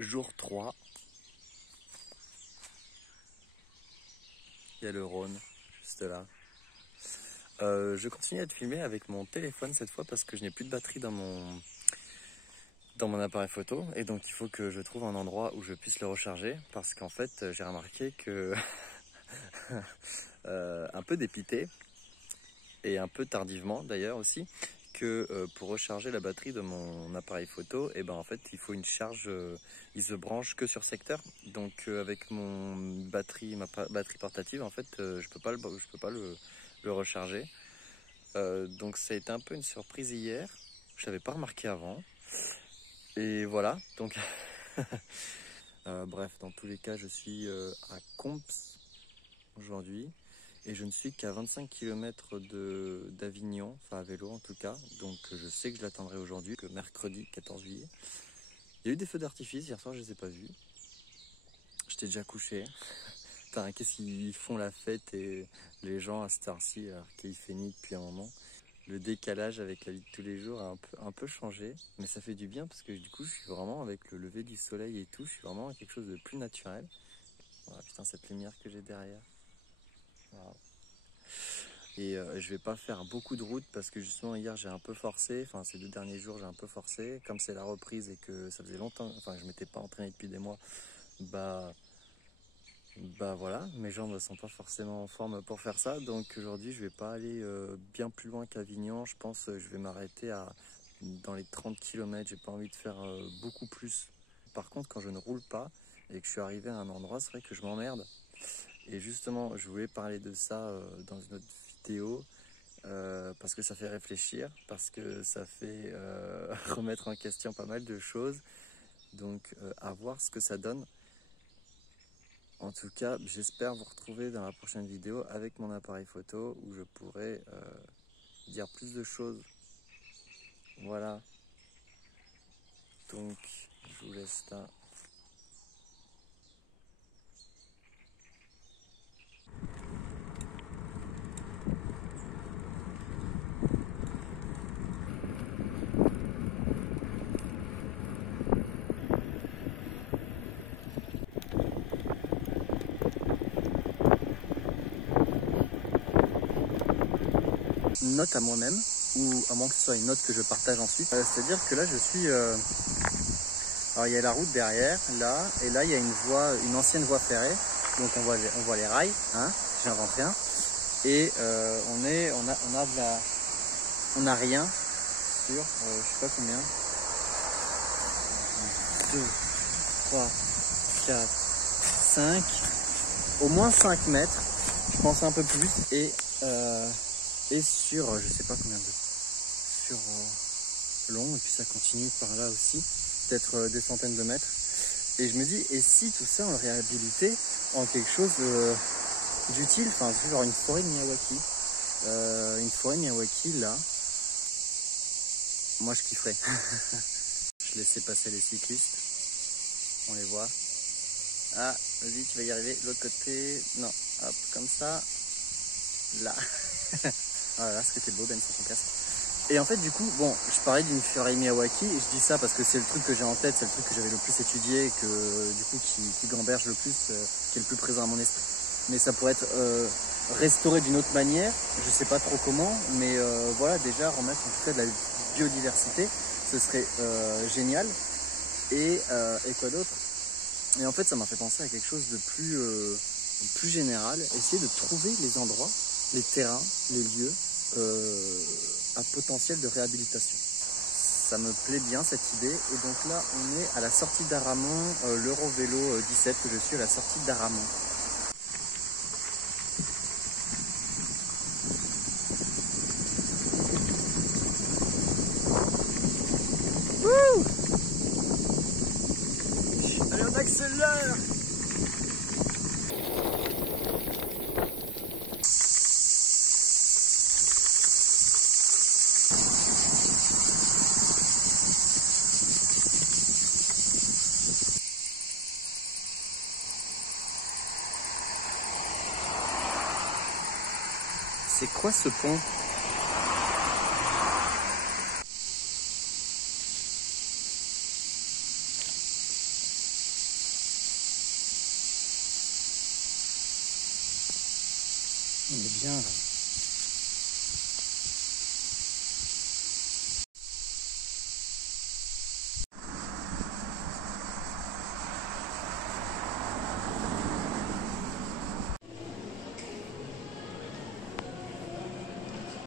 Jour 3. Il y a le Rhône, juste là. Je continue à te filmer avec mon téléphone cette fois parce que je n'ai plus de batterie dans mon appareil photo. Et donc il faut que je trouve un endroit où je puisse le recharger. Parce qu'en fait, j'ai remarqué que... un peu dépité, et un peu tardivement d'ailleurs aussi, que pour recharger la batterie de mon appareil photo, et ben en fait il faut une charge, il se branche que sur secteur. Donc avec ma batterie portative, en fait je peux pas le recharger. Donc ça a été un peu une surprise hier, je l'avais pas remarqué avant, et voilà. Donc bref, dans tous les cas je suis à Comps aujourd'hui. Et je ne suis qu'à 25 km d'Avignon, enfin à vélo en tout cas. Donc je sais que je l'atteindrai aujourd'hui, que mercredi 14 juillet. Il y a eu des feux d'artifice, hier soir je ne les ai pas vus. J'étais déjà couché. Putain, qu'est-ce qu'ils font la fête et les gens à cette heure-ci, alors qu'il fait nuit depuis un moment. Le décalage avec la vie de tous les jours a un peu changé. Mais ça fait du bien parce que du coup je suis vraiment avec le lever du soleil et tout. Je suis vraiment à quelque chose de plus naturel. Voilà, putain, cette lumière que j'ai derrière. Wow. Et je vais pas faire beaucoup de route parce que justement hier j'ai un peu forcé, enfin ces 2 derniers jours j'ai un peu forcé, comme c'est la reprise et que ça faisait longtemps, enfin je m'étais pas entraîné depuis des mois, bah voilà, mes jambes ne sont pas forcément en forme pour faire ça. Donc aujourd'hui je vais pas aller bien plus loin qu'Avignon. Je pense je vais m'arrêter dans les 30 km, j'ai pas envie de faire beaucoup plus. Par contre quand je ne roule pas et que je suis arrivé à un endroit, c'est vrai que je m'emmerde. Et justement, je voulais parler de ça dans une autre vidéo parce que ça fait réfléchir, parce que ça fait remettre en question pas mal de choses. Donc, à voir ce que ça donne. En tout cas, j'espère vous retrouver dans la prochaine vidéo avec mon appareil photo où je pourrai dire plus de choses. Voilà. Donc, je vous laisse là. Note à moi-même, ou à moins que ce soit une note que je partage ensuite. C'est-à-dire que là je suis... Alors il y a la route derrière, là, et là il y a une ancienne voie ferrée, donc on voit les rails, hein, j'invente rien. Et on a rien sur, je sais pas combien, 2, 3, 4, 5, au moins 5 mètres, je pense un peu plus, et sur, je sais pas combien sur long, et puis ça continue par là aussi, peut-être des centaines de mètres. Et je me dis, et si tout ça on le réhabilitait en quelque chose d'utile, enfin genre une forêt de Miyawaki. Une forêt de Miyawaki là, moi je kifferais. Je laissais passer les cyclistes, on les voit. Ah, vas-y, tu vas y arriver, de l'autre côté, non, hop, comme ça, là. Voilà, ce que t'es beau Ben sur ton casque. Et en fait du coup, bon, je parlais d'une forêt Miyawaki, et je dis ça parce que c'est le truc que j'ai en tête, c'est le truc que j'avais le plus étudié, et que du coup qui gamberge le plus, qui est le plus présent à mon esprit. Mais ça pourrait être restauré d'une autre manière, je sais pas trop comment, mais voilà, déjà remettre en tout cas de la biodiversité, ce serait génial. Et quoi d'autre? Et en fait ça m'a fait penser à quelque chose de plus général, essayer de trouver les endroits, les terrains, les lieux à potentiel de réhabilitation. Ça me plaît bien cette idée, et donc là on est à la sortie d'Aramon, l'Eurovélo 17 que je suis à la sortie d'Aramon. Wouh! Allez, on accélère! C'est quoi ce pont? On est bien là.